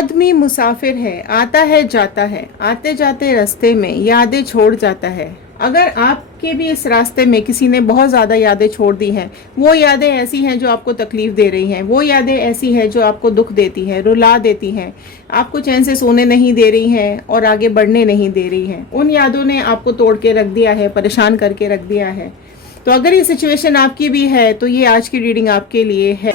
आदमी मुसाफिर है, आता है जाता है, आते जाते रास्ते में यादें छोड़ जाता है। अगर आपके भी इस रास्ते में किसी ने बहुत ज़्यादा यादें छोड़ दी हैं, वो यादें ऐसी हैं जो आपको तकलीफ़ दे रही हैं, वो यादें ऐसी हैं जो आपको दुख देती हैं, रुला देती हैं, आपको चैन से सोने नहीं दे रही हैं और आगे बढ़ने नहीं दे रही हैं, उन यादों ने आपको तोड़ के रख दिया है, परेशान करके रख दिया है। तो अगर ये सिचुएशन आपकी भी है तो ये आज की रीडिंग आपके लिए है।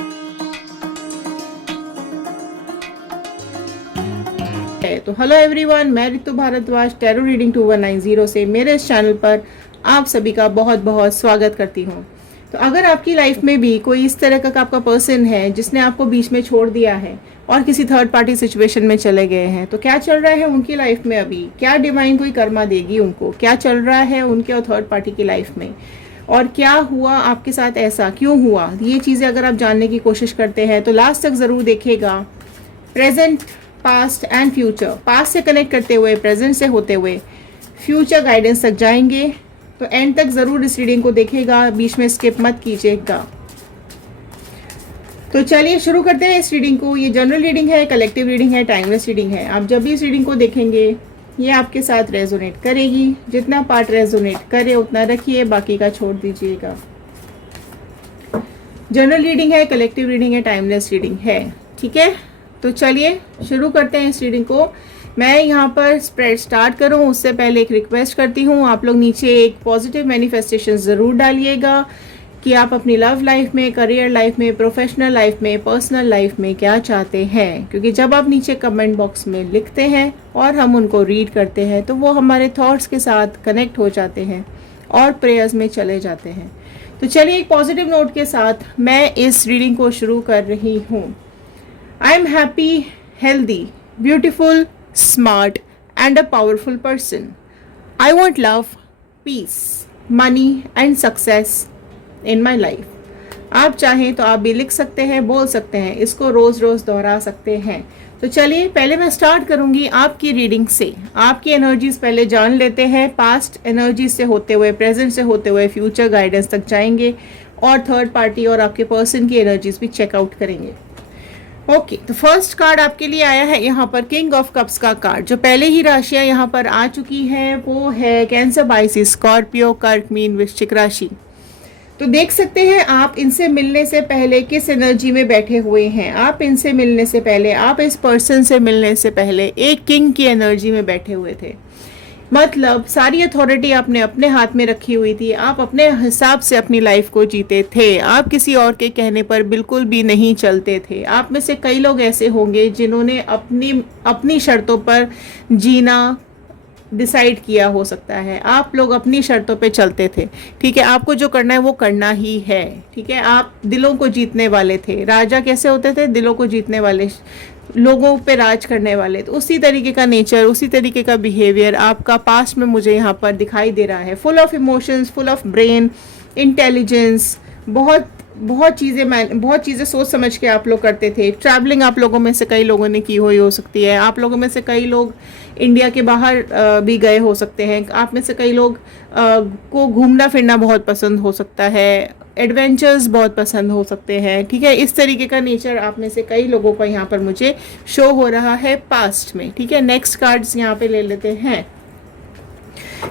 तो हेलो एवरीवन, मैं रितु भारद्वाज टैरो रीडिंग 2190 से मेरे इस चैनल पर आप सभी का बहुत बहुत स्वागत करती हूँ। तो अगर आपकी लाइफ में भी कोई इस तरह का आपका पर्सन है जिसने आपको बीच में छोड़ दिया है और किसी थर्ड पार्टी सिचुएशन में चले गए हैं, तो क्या चल रहा है उनकी लाइफ में अभी, क्या डिवाइन कोई कर्मा देगी उनको, क्या चल रहा है उनके और थर्ड पार्टी की लाइफ में, और क्या हुआ आपके साथ, ऐसा क्यों हुआ, ये चीज़ें अगर आप जानने की कोशिश करते हैं तो लास्ट तक ज़रूर देखिएगा। Present, past and future, past से कनेक्ट करते हुए, प्रेजेंट से होते हुए फ्यूचर गाइडेंस तक जाएंगे। तो एंड तक ज़रूर इस रीडिंग को देखिएगा, बीच में स्किप मत कीजिएगा। तो चलिए शुरू करते हैं इस रीडिंग को। ये जनरल रीडिंग है, कलेक्टिव रीडिंग है, टाइमलेस रीडिंग है। आप जब भी इस रीडिंग को देखेंगे ये आपके साथ रेजोनेट करेगी। जितना पार्ट रेजोनेट करे उतना रखिए, बाकी का छोड़ दीजिएगा। जनरल रीडिंग है, कलेक्टिव रीडिंग है, टाइमलेस रीडिंग है, ठीक है। तो चलिए शुरू करते हैं इस रीडिंग को। मैं यहाँ पर स्प्रेड स्टार्ट करूँ उससे पहले एक रिक्वेस्ट करती हूँ, आप लोग नीचे एक पॉजिटिव मैनिफेस्टेशन ज़रूर डालिएगा कि आप अपनी लव लाइफ में, करियर लाइफ में, प्रोफेशनल लाइफ में, पर्सनल लाइफ में क्या चाहते हैं। क्योंकि जब आप नीचे कमेंट बॉक्स में लिखते हैं और हम उनको रीड करते हैं तो वो हमारे थॉट्स के साथ कनेक्ट हो जाते हैं और प्रेयर्स में चले जाते हैं। तो चलिए एक पॉजिटिव नोट के साथ मैं इस रीडिंग को शुरू कर रही हूँ। I am happy, healthy, beautiful, smart and a powerful person. I want love, peace, money and success in my life. आप चाहें तो आप भी लिख सकते हैं, बोल सकते हैं, इसको रोज़ रोज़ दोहरा सकते हैं। तो चलिए पहले मैं स्टार्ट करूंगी आपकी रीडिंग से। आपकी एनर्जीज पहले जान लेते हैं, पास्ट एनर्जीज से होते हुए, प्रेजेंट से होते हुए फ्यूचर गाइडेंस तक जाएंगे और थर्ड पार्टी और आपके पर्सन की एनर्जीज भी चेकआउट करेंगे। ओके, तो फर्स्ट कार्ड आपके लिए आया है यहाँ पर किंग ऑफ कप्स का कार्ड। जो पहले ही राशियाँ यहाँ पर आ चुकी हैं वो है कैंसर, पाइसिस, स्कॉर्पियो, कर्क, मीन, वृश्चिक राशि। तो देख सकते हैं आप इनसे मिलने से पहले किस एनर्जी में बैठे हुए हैं। आप इनसे मिलने से पहले, आप इस पर्सन से मिलने से पहले एक किंग की एनर्जी में बैठे हुए थे। मतलब सारी अथॉरिटी आपने अपने हाथ में रखी हुई थी, आप अपने हिसाब से अपनी लाइफ को जीते थे, आप किसी और के कहने पर बिल्कुल भी नहीं चलते थे। आप में से कई लोग ऐसे होंगे जिन्होंने अपनी शर्तों पर जीना डिसाइड किया, हो सकता है आप लोग अपनी शर्तों पे चलते थे, ठीक है। आपको जो करना है वो करना ही है, ठीक है। आप दिलों को जीतने वाले थे। राजा कैसे होते थे? दिलों को जीतने वाले, लोगों पे राज करने वाले। तो उसी तरीके का नेचर, उसी तरीके का बिहेवियर आपका पास्ट में मुझे यहाँ पर दिखाई दे रहा है। Full of emotions, full of brain, intelligence, बहुत चीज़ें सोच समझ के आप लोग करते थे। ट्रैवलिंग आप लोगों में से कई लोगों ने की हुई हो सकती है। आप लोगों में से कई लोग इंडिया के बाहर भी गए हो सकते हैं। आप में से कई लोग को घूमना फिरना बहुत पसंद हो सकता है, एडवेंचर्स बहुत पसंद हो सकते हैं, ठीक है। इस तरीके का नेचर आप में से कई लोगों का यहाँ पर मुझे शो हो रहा है पास्ट में, ठीक है। नेक्स्ट कार्ड्स यहाँ पे ले लेते हैं।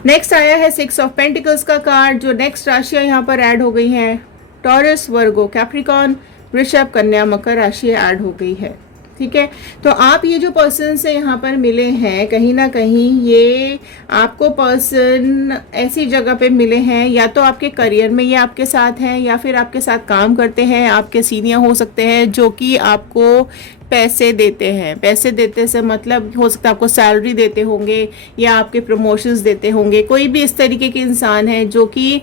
नेक्स्ट आया है 6 ऑफ पेंटिकल्स का कार्ड। जो नेक्स्ट राशियाँ यहाँ पर ऐड हो गई हैं, टॉरस, वर्गो, कैप्रिकॉर्न, वृषभ, कन्या, मकर राशि ऐड हो गई है, ठीक है। तो आप ये जो पर्सन से यहाँ पर मिले हैं, कहीं ना कहीं ये आपको पर्सन ऐसी जगह पे मिले हैं, या तो आपके करियर में ये आपके साथ हैं या फिर आपके साथ काम करते हैं, आपके सीनियर हो सकते हैं जो कि आपको पैसे देते हैं। पैसे देते से मतलब हो सकता है आपको सैलरी देते होंगे या आपके प्रमोशंस देते होंगे। कोई भी इस तरीके के इंसान है जो कि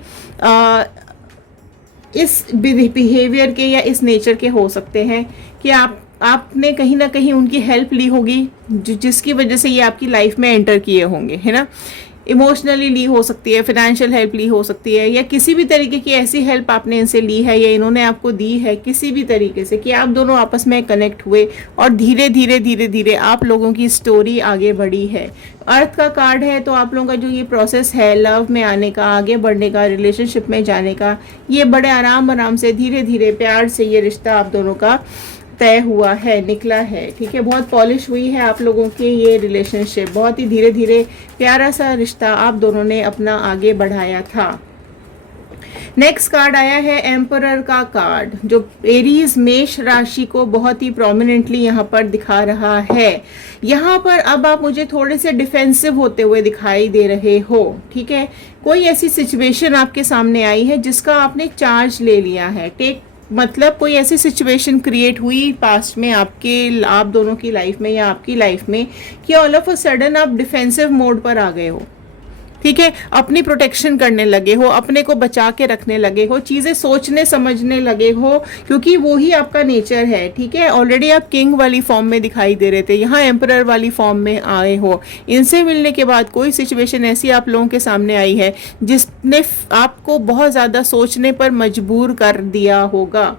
इस बिहेवियर के या इस नेचर के हो सकते हैं कि आपने कहीं ना कहीं उनकी हेल्प ली होगी, जिसकी वजह से ये आपकी लाइफ में एंटर किए होंगे, है ना। इमोशनली ली हो सकती है, फाइनेंशियल हेल्प ली हो सकती है, या किसी भी तरीके की ऐसी हेल्प आपने इनसे ली है या इन्होंने आपको दी है किसी भी तरीके से कि आप दोनों आपस में कनेक्ट हुए और धीरे धीरे आप लोगों की स्टोरी आगे बढ़ी है। अर्थ का कार्ड है, तो आप लोगों का जो ये प्रोसेस है लव में आने का, आगे बढ़ने का, रिलेशनशिप में जाने का, ये बड़े आराम से धीरे धीरे प्यार से ये रिश्ता आप दोनों का तय हुआ है, निकला है, ठीक है। बहुत पॉलिश हुई है आप लोगों की ये रिलेशनशिप, बहुत ही धीरे धीरे प्यारा सा रिश्ता आप दोनों ने अपना आगे बढ़ाया था। नेक्स्ट कार्ड आया है एम्परर का कार्ड, जो एरीज मेष राशि को बहुत ही प्रोमिनेंटली यहाँ पर दिखा रहा है। यहाँ पर अब आप मुझे थोड़े से डिफेंसिव होते हुए दिखाई दे रहे हो, ठीक है। कोई ऐसी सिचुएशन आपके सामने आई है जिसका आपने चार्ज ले लिया है, टेक मतलब कोई ऐसी सिचुएशन क्रिएट हुई पास्ट में आप दोनों की लाइफ में या आपकी लाइफ में कि ऑल ऑफ अ सडन आप डिफेंसिव मोड पर आ गए हो, ठीक है। अपनी प्रोटेक्शन करने लगे हो, अपने को बचा के रखने लगे हो, चीज़ें सोचने समझने लगे हो, क्योंकि वो ही आपका नेचर है, ठीक है। ऑलरेडी आप किंग वाली फॉर्म में दिखाई दे रहे थे, यहाँ एम्परर वाली फॉर्म में आए हो। इनसे मिलने के बाद कोई सिचुएशन ऐसी आप लोगों के सामने आई है जिसने आपको बहुत ज़्यादा सोचने पर मजबूर कर दिया होगा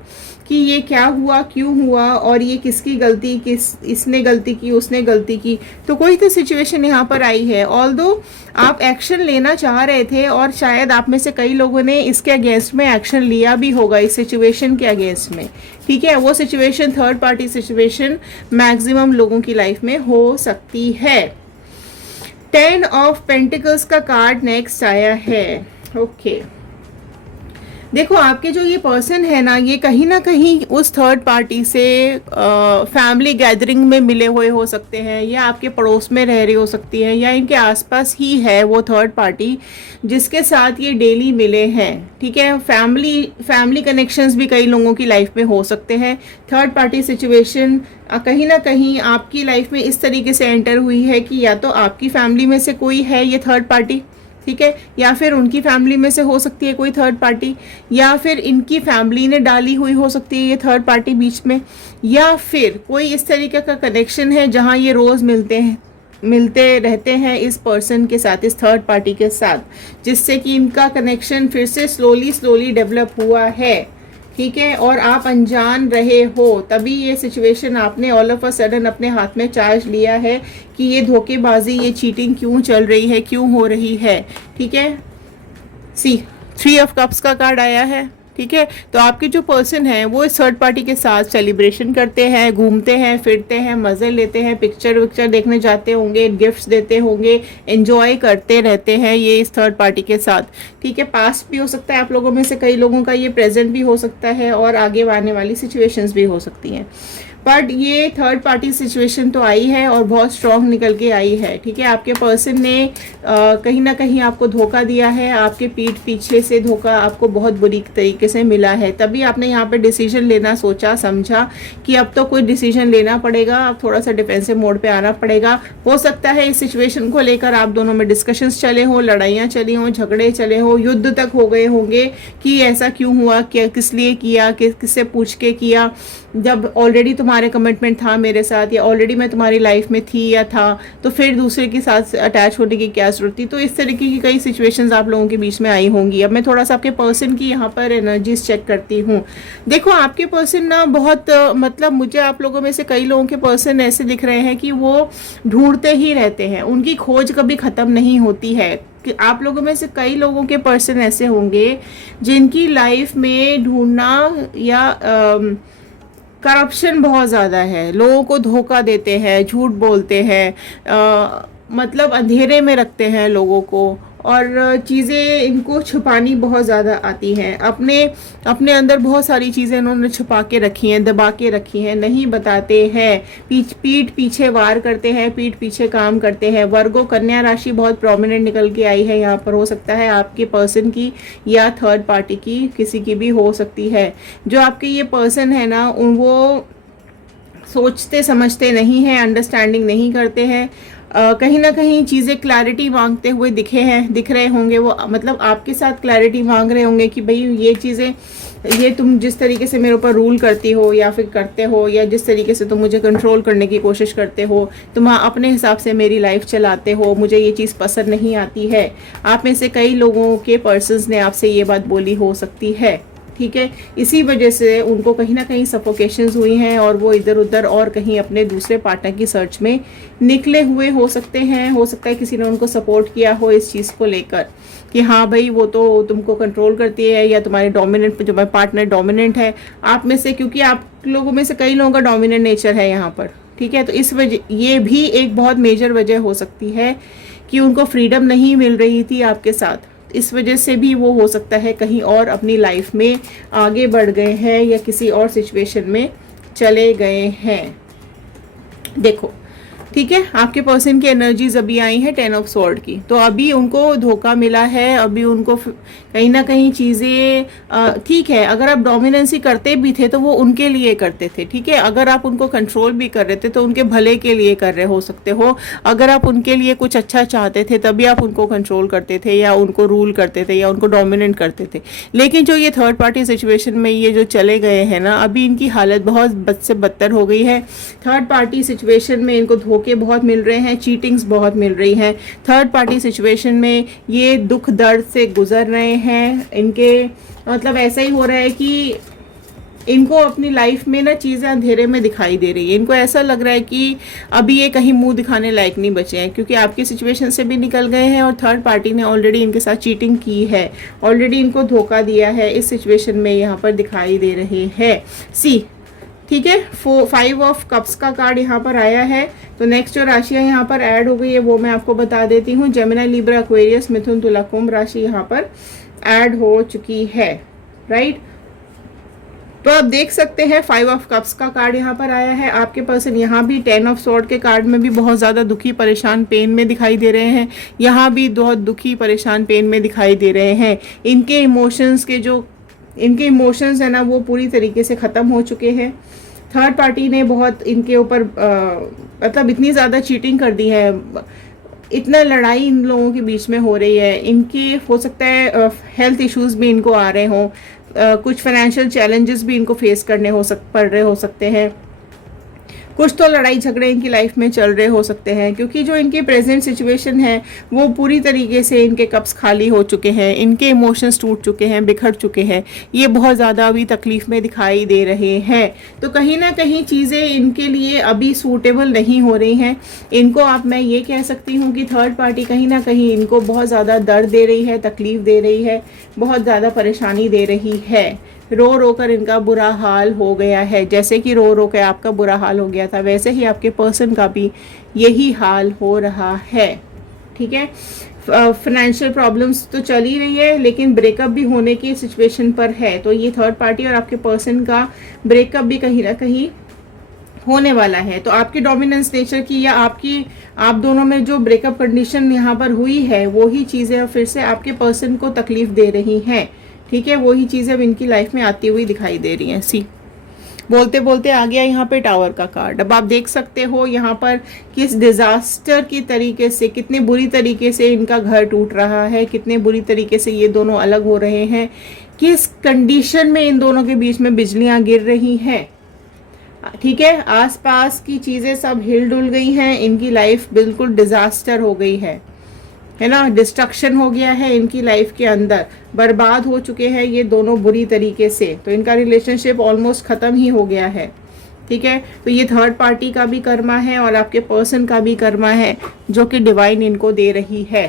कि ये क्या हुआ, क्यों हुआ, और ये किसकी गलती, इसने गलती की, उसने गलती की। तो कोई तो सिचुएशन यहाँ पर आई है। ऑल्दो आप एक्शन लेना चाह रहे थे और शायद आप में से कई लोगों ने इसके अगेंस्ट में एक्शन लिया भी होगा, इस सिचुएशन के अगेंस्ट में, ठीक है। वो situation third party situation maximum लोगों की लाइफ में हो सकती है। 10 ऑफ पेंटिकल्स का कार्ड नेक्स्ट आया है। ओके, देखो आपके जो ये पर्सन है ना कहीं उस थर्ड पार्टी से फैमिली गैदरिंग में मिले हुए हो सकते हैं, या आपके पड़ोस में रह रही हो सकती है, या इनके आसपास ही है वो थर्ड पार्टी जिसके साथ ये डेली मिले हैं, ठीक है। फैमिली कनेक्शंस भी कई लोगों की लाइफ में हो सकते हैं। थर्ड पार्टी सिचुएशन कहीं ना कहीं आपकी लाइफ में इस तरीके से एंटर हुई है कि या तो आपकी फैमिली में से कोई है ये थर्ड पार्टी, ठीक है, या फिर उनकी फैमिली में से हो सकती है कोई थर्ड पार्टी, या फिर इनकी फैमिली ने डाली हुई हो सकती है ये थर्ड पार्टी बीच में, या फिर कोई इस तरीके का कनेक्शन है जहां ये रोज मिलते रहते हैं इस पर्सन के साथ, इस थर्ड पार्टी के साथ, जिससे कि इनका कनेक्शन फिर से स्लोली डेवलप हुआ है, ठीक है। और आप अनजान रहे हो, तभी ये सिचुएशन आपने ऑल ऑफ अ सडन अपने हाथ में चार्ज लिया है कि ये धोखेबाजी, ये चीटिंग क्यों चल रही है, क्यों हो रही है, ठीक है। सी 3 ऑफ कप्स का कार्ड आया है, ठीक है। तो आपके जो पर्सन है वो इस थर्ड पार्टी के साथ सेलिब्रेशन करते हैं, घूमते हैं, फिरते हैं, मज़े लेते हैं, पिक्चर देखने जाते होंगे, गिफ्ट्स देते होंगे, एंजॉय करते रहते हैं ये इस थर्ड पार्टी के साथ, ठीक है। पास्ट भी हो सकता है आप लोगों में से कई लोगों का, ये प्रेजेंट भी हो सकता है, और आगे आने वाली सिचुएशंस भी हो सकती हैं। बट ये थर्ड पार्टी सिचुएशन तो आई है और बहुत स्ट्रांग निकल के आई है, ठीक है। आपके पर्सन ने कहीं ना कहीं आपको धोखा दिया है, आपके पीठ पीछे से धोखा आपको बहुत बुरी तरीके से मिला है, तभी आपने यहाँ पे डिसीजन लेना सोचा समझा कि अब तो कोई डिसीजन लेना पड़ेगा, अब थोड़ा सा डिफेंसिव मोड पे आना पड़ेगा। हो सकता है इस सिचुएशन को लेकर आप दोनों में डिस्कशंस चले हों, लड़ाइयाँ चली हों, झगड़े चले हों, युद्ध तक हो गए होंगे कि ऐसा क्यों हुआ, क्या किस लिए किया, किससे पूछ के किया, जब ऑलरेडी तुम्हारे कमिटमेंट था मेरे साथ, या ऑलरेडी मैं तुम्हारी लाइफ में थी या था, तो फिर दूसरे के साथ अटैच होने की क्या जरूरत थी। तो इस तरीके की कई सिचुएशंस आप लोगों के बीच में आई होंगी। अब मैं थोड़ा सा आपके पर्सन की यहाँ पर एनर्जीज चेक करती हूँ। देखो आपके पर्सन ना बहुत मतलब मुझे आप लोगों में से कई लोगों के पर्सन ऐसे दिख रहे हैं कि वो ढूंढते ही रहते हैं, उनकी खोज कभी ख़त्म नहीं होती है। कि आप लोगों में से कई लोगों के पर्सन ऐसे होंगे जिनकी लाइफ में ढूंढना या करप्शन बहुत ज़्यादा है, लोगों को धोखा देते हैं, झूठ बोलते हैं, मतलब अंधेरे में रखते हैं लोगों को, और चीज़ें इनको छुपानी बहुत ज़्यादा आती हैं। अपने अंदर बहुत सारी चीज़ें इन्होंने छुपा के रखी हैं, दबा के रखी हैं, नहीं बताते हैं, पीठ पीछे वार करते हैं, पीठ पीछे काम करते हैं। वर्गो कन्या राशि बहुत प्रोमिनेंट निकल के आई है यहाँ पर, हो सकता है आपके पर्सन की या थर्ड पार्टी की, किसी की भी हो सकती है। जो आपके ये पर्सन है ना वो सोचते समझते नहीं हैं, अंडरस्टैंडिंग नहीं करते हैं, कहीं ना कहीं चीज़ें क्लैरिटी मांगते हुए दिख रहे होंगे वो, मतलब आपके साथ क्लैरिटी मांग रहे होंगे कि भाई ये चीज़ें, ये तुम जिस तरीके से मेरे ऊपर रूल करती हो या फिर करते हो, या जिस तरीके से तुम मुझे कंट्रोल करने की कोशिश करते हो, तुम अपने हिसाब से मेरी लाइफ चलाते हो, मुझे ये चीज़ पसंद नहीं आती है। आप में से कई लोगों के पर्सन्स ने आपसे ये बात बोली हो सकती है, ठीक है। इसी वजह से उनको कहीं ना कहीं सफोकेशंस हुई हैं और वो इधर उधर और कहीं अपने दूसरे पार्टनर की सर्च में निकले हुए हो सकते हैं। हो सकता है किसी ने उनको सपोर्ट किया हो इस चीज़ को लेकर कि हाँ भाई वो तो तुमको कंट्रोल करती है, या तुम्हारे डोमिनेंट जो पार्टनर डोमिनेंट है आप में से, क्योंकि आप लोगों में से कई लोगों का डोमिनेंट नेचर है यहाँ पर, ठीक है। तो इस वजह ये भी एक बहुत मेजर वजह हो सकती है कि उनको फ्रीडम नहीं मिल रही थी आपके साथ। इस वजह से भी वो हो सकता है कहीं और अपनी लाइफ में आगे बढ़ गए हैं या किसी और सिचुएशन में चले गए हैं। देखो ठीक है, आपके पर्सन की एनर्जीज अभी आई है 10 ऑफ स्वॉर्ड की, तो अभी उनको धोखा मिला है। अभी उनको कहीं ना कहीं चीज़ें ठीक है, अगर आप डोमिनेंसी करते भी थे तो वो उनके लिए करते थे, ठीक है। अगर आप उनको कंट्रोल भी कर रहे थे तो उनके भले के लिए कर रहे हो सकते हो। अगर आप उनके लिए कुछ अच्छा चाहते थे तभी आप उनको कंट्रोल करते थे या उनको रूल करते थे या उनको डोमिनेट करते थे। लेकिन जो ये थर्ड पार्टी सिचुएशन में ये जो चले गए हैं ना, अभी इनकी हालत बहुत बद से बदतर हो गई है। थर्ड पार्टी सिचुएशन में इनको धोखे बहुत मिल रहे हैं, चीटिंग्स बहुत मिल रही हैं। थर्ड पार्टी सिचुएशन में ये दुख दर्द से गुजर रहे हैं। इनके मतलब ऐसा ही हो रहा है कि इनको अपनी लाइफ में ना चीज़ें अंधेरे में दिखाई दे रही है। इनको ऐसा लग रहा है कि अभी ये कहीं मुंह दिखाने लायक नहीं बचे हैं, क्योंकि आपकी सिचुएशन से भी निकल गए हैं और थर्ड पार्टी ने ऑलरेडी इनके साथ चीटिंग की है, ऑलरेडी इनको धोखा दिया है। इस सिचुएशन में यहाँ पर दिखाई दे रहे हैं सी, ठीक है। 5 ऑफ कप्स का कार्ड यहाँ पर आया है। तो नेक्स्ट जो राशियाँ यहाँ पर ऐड हो गई है वो मैं आपको बता देती हूँ। जेमिनी, लिब्रा, एक्वेरियस, मिथुन, तुला, कुंभ राशि यहाँ पर ऐड हो चुकी है, राइट। तो आप देख सकते हैं 5 ऑफ कप्स का कार्ड यहाँ पर आया है। आपके पर्सन यहाँ भी 10 ऑफ स्वॉर्ड के कार्ड में भी बहुत ज़्यादा दुखी, परेशान, पेन में दिखाई दे रहे हैं। यहाँ भी बहुत दुखी, परेशान, पेन में दिखाई दे रहे हैं। इनके इमोशंस है ना वो पूरी तरीके से ख़त्म हो चुके हैं। थर्ड पार्टी ने बहुत इनके ऊपर मतलब इतनी ज़्यादा चीटिंग कर दी है, इतना लड़ाई इन लोगों के बीच में हो रही है। इनके हो सकता है हेल्थ इश्यूज भी इनको आ रहे हों, कुछ फाइनेंशियल चैलेंजेस भी इनको फेस करने पड़ रहे हो सकते हैं। कुछ तो लड़ाई झगड़े इनकी लाइफ में चल रहे हो सकते हैं, क्योंकि जो इनकी प्रेजेंट सिचुएशन है वो पूरी तरीके से इनके कप्स खाली हो चुके हैं, इनके इमोशंस टूट चुके हैं, बिखर चुके हैं। ये बहुत ज़्यादा अभी तकलीफ में दिखाई दे रहे हैं। तो कहीं ना कहीं चीज़ें इनके लिए अभी सूटेबल नहीं हो रही हैं। इनको मैं ये कह सकती हूँ कि थर्ड पार्टी कहीं ना कहीं इनको बहुत ज़्यादा दर्द दे रही है, तकलीफ दे रही है, बहुत ज़्यादा परेशानी दे रही है। रो रो कर इनका बुरा हाल हो गया है। जैसे कि रो रो कर आपका बुरा हाल हो गया था, वैसे ही आपके पर्सन का भी यही हाल हो रहा है, ठीक है। फाइनेंशियल प्रॉब्लम्स तो चल ही रही है, लेकिन ब्रेकअप भी होने की सिचुएशन पर है। तो ये थर्ड पार्टी और आपके पर्सन का ब्रेकअप भी कहीं ना कहीं होने वाला है। तो आपकी डोमिनेंस नेचर की या आप दोनों में जो ब्रेकअप कंडीशन यहाँ पर हुई है वो ही चीज़ें फिर से आपके पर्सन को तकलीफ दे रही हैं, ठीक है। वही चीज़ें अब इनकी लाइफ में आती हुई दिखाई दे रही हैं। सी, बोलते बोलते आ गया यहाँ पे टावर का कार्ड। अब आप देख सकते हो यहाँ पर किस डिजास्टर की तरीके से, कितने बुरी तरीके से इनका घर टूट रहा है, कितने बुरी तरीके से ये दोनों अलग हो रहे हैं, किस कंडीशन में इन दोनों के बीच में बिजलियां गिर रही हैं, ठीक है। आसपास की चीज़ें सब हिल डुल गई हैं, इनकी लाइफ बिल्कुल डिजास्टर हो गई है ना। डिस्ट्रक्शन हो गया है इनकी लाइफ के अंदर, बर्बाद हो चुके हैं ये दोनों बुरी तरीके से। तो इनका रिलेशनशिप ऑलमोस्ट ख़त्म ही हो गया है, ठीक है। तो ये थर्ड पार्टी का भी कर्मा है और आपके पर्सन का भी कर्मा है, जो कि डिवाइन इनको दे रही है।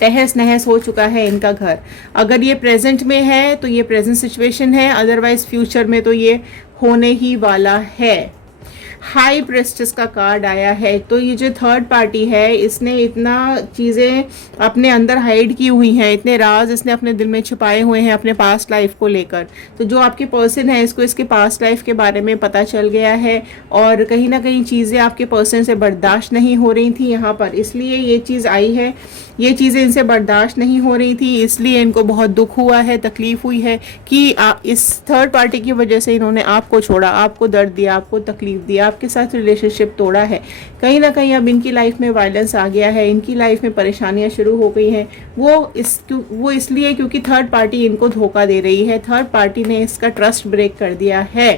तहस नहस हो चुका है इनका घर। अगर ये प्रेजेंट में है तो ये प्रेजेंट सिचुएशन है, अदरवाइज फ्यूचर में तो ये होने ही वाला है। हाई प्रेस्टिस का कार्ड आया है। तो ये जो थर्ड पार्टी है इसने इतना चीज़ें अपने अंदर हाइड की हुई हैं, इतने राज इसने अपने दिल में छुपाए हुए हैं अपने पास्ट लाइफ को लेकर। तो जो आपके पर्सन है इसको इसके पास्ट लाइफ के बारे में पता चल गया है और कहीं ना कहीं चीज़ें आपके पर्सन से बर्दाश्त नहीं हो रही थी यहाँ पर, इसलिए ये चीज़ आई है। ये चीज़ें इनसे बर्दाश्त नहीं हो रही थी, इसलिए इनको बहुत दुख हुआ है, तकलीफ हुई है कि इस थर्ड पार्टी की वजह से इन्होंने आपको छोड़ा, आपको दर्द दिया, आपको तकलीफ दिया, आपके साथ रिलेशनशिप तोड़ा है। कहीं ना कहीं अब इनकी लाइफ में वायलेंस आ गया है, इनकी लाइफ में परेशानियां शुरू हो गई हैं। वो इसलिए क्योंकि थर्ड पार्टी इनको धोखा दे रही है, थर्ड पार्टी ने इसका ट्रस्ट ब्रेक कर दिया है,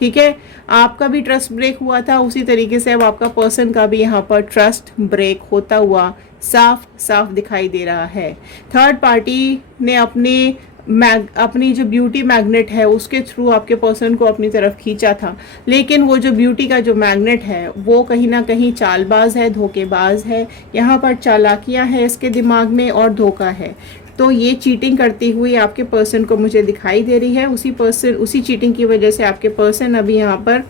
ठीक है। आपका भी ट्रस्ट ब्रेक हुआ था, उसी तरीके से अब आपका पर्सन का भी यहाँ पर ट्रस्ट ब्रेक होता हुआ साफ साफ दिखाई दे रहा है। थर्ड पार्टी ने अपने अपनी जो ब्यूटी मैग्नेट है उसके थ्रू आपके पर्सन को अपनी तरफ खींचा था, लेकिन वो जो ब्यूटी का जो मैग्नेट है वो कहीं ना कहीं चालबाज है, धोखेबाज है। यहाँ पर चालाकियाँ है इसके दिमाग में और धोखा है। तो ये चीटिंग करती हुई आपके पर्सन को मुझे दिखाई दे रही है। उसी चीटिंग की वजह से आपके पर्सन अभी यहाँ पर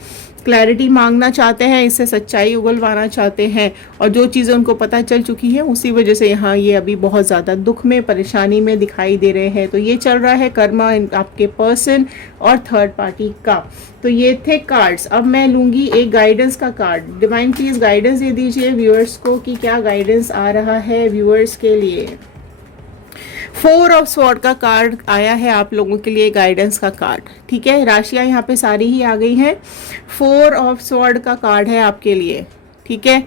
क्लैरिटी मांगना चाहते हैं, इससे सच्चाई उगलवाना चाहते हैं, और जो चीज़ें उनको पता चल चुकी हैं उसी वजह से यहाँ ये अभी बहुत ज़्यादा दुख में, परेशानी में दिखाई दे रहे हैं। तो ये चल रहा है कर्मा आपके पर्सन और थर्ड पार्टी का। तो ये थे कार्ड्स। अब मैं लूँगी एक गाइडेंस का कार्ड। डिवाइन प्लीज़ गाइडेंस दे दीजिए व्यूअर्स को कि क्या गाइडेंस आ रहा है व्यूअर्स के लिए। 4 ऑफ स्वॉर्ड का कार्ड आया है आप लोगों के लिए, गाइडेंस का कार्ड। ठीक है, राशियां यहाँ पे सारी ही आ गई हैं। 4 ऑफ स्वॉर्ड का कार्ड है आपके लिए। ठीक है,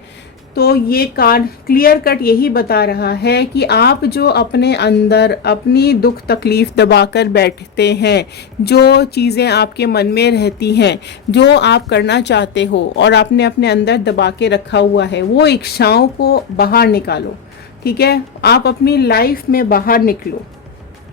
तो ये कार्ड क्लियर कट यही बता रहा है कि आप जो अपने अंदर अपनी दुख तकलीफ दबाकर बैठते हैं, जो चीज़ें आपके मन में रहती हैं, जो आप करना चाहते हो और आपने अपने अंदर दबा के रखा हुआ है, वो इच्छाओं को बाहर निकालो। ठीक है, आप अपनी लाइफ में बाहर निकलो।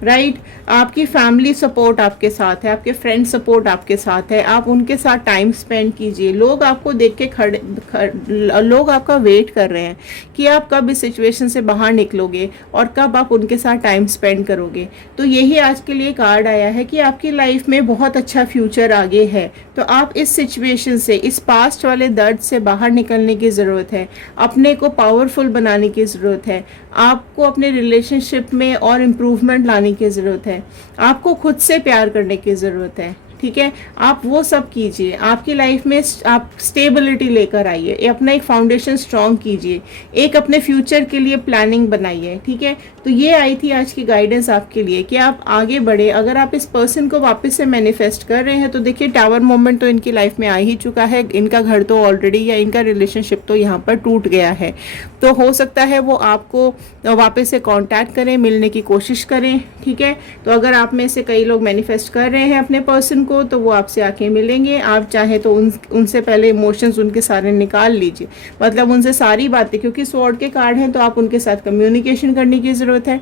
राइट, आपकी फैमिली सपोर्ट आपके साथ है, आपके फ्रेंड सपोर्ट आपके साथ है, आप उनके साथ टाइम स्पेंड कीजिए। लोग आपको देख के लोग आपका वेट कर रहे हैं कि आप कब इस सिचुएशन से बाहर निकलोगे और कब आप उनके साथ टाइम स्पेंड करोगे। तो यही आज के लिए कार्ड आया है कि आपकी लाइफ में बहुत अच्छा फ्यूचर आगे है। तो आप इस सिचुएशन से, इस पास्ट वाले दर्द से बाहर निकलने की ज़रूरत है, अपने को पावरफुल बनाने की ज़रूरत है, आपको अपने रिलेशनशिप में और इम्प्रूवमेंट लाने की ज़रूरत है, आपको खुद से प्यार करने की ज़रूरत है। ठीक है, आप वो सब कीजिए। आपकी लाइफ में आप स्टेबिलिटी लेकर आइए, अपना एक फाउंडेशन स्ट्रॉन्ग कीजिए, एक अपने फ्यूचर के लिए प्लानिंग बनाइए। ठीक है, तो ये आई थी आज की गाइडेंस आपके लिए कि आप आगे बढ़े। अगर आप इस पर्सन को वापस से मैनिफेस्ट कर रहे हैं तो देखिए टावर मोमेंट तो इनकी लाइफ में आ ही चुका है। इनका घर तो ऑलरेडी, या इनका रिलेशनशिप तो यहाँ पर टूट गया है। तो हो सकता है वो आपको वापस से कांटेक्ट करें, मिलने की कोशिश करें। ठीक है, तो अगर आप में से कई लोग मैनिफेस्ट कर रहे हैं अपने पर्सन को, तो वो आपसे आके मिलेंगे। आप चाहे तो उनसे पहले इमोशंस उनके सारे निकाल लीजिए, मतलब उनसे सारी बातें, क्योंकि स्वॉर्ड के कार्ड हैं तो आप उनके साथ कम्युनिकेशन करने की ज़रूरत है,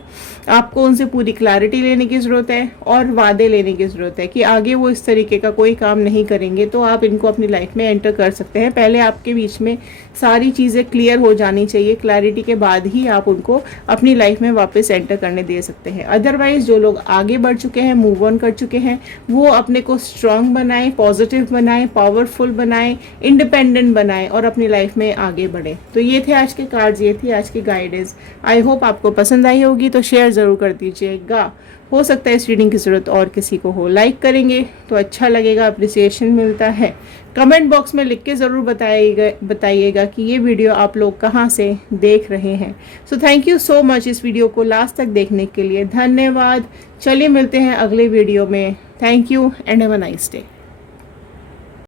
आपको उनसे पूरी क्लैरिटी लेने की ज़रूरत है और वादे लेने की ज़रूरत है कि आगे वो इस तरीके का कोई काम नहीं करेंगे। तो आप इनको अपनी लाइफ में एंटर कर सकते हैं। पहले आपके बीच में सारी चीज़ें क्लियर हो जानी चाहिए, क्लैरिटी के बाद ही आप उनको अपनी लाइफ में वापस एंटर करने दे सकते हैं। अदरवाइज जो लोग आगे बढ़ चुके हैं, मूव ऑन कर चुके हैं, वो अपने को स्ट्रांग बनाएं, पॉजिटिव बनाएं, पावरफुल बनाएं, इंडिपेंडेंट बनाएं और अपनी लाइफ में आगे बढ़ें। तो ये थे आज के कार्ड्स, ये थी आज की गाइडेंस। आई होप आपको पसंद आई होगी, तो शेयर ज़रूर कर दीजिएगा। हो सकता है इस रीडिंग की ज़रूरत और किसी को हो। लाइक करेंगे तो अच्छा लगेगा, अप्रिसिएशन मिलता है। कमेंट बॉक्स में लिख के ज़रूर बताइएगा कि ये वीडियो आप लोग कहाँ से देख रहे हैं। So thank you so much इस वीडियो को लास्ट तक देखने के लिए। धन्यवाद। चलिए मिलते हैं अगले वीडियो में। Thank you and have a nice day.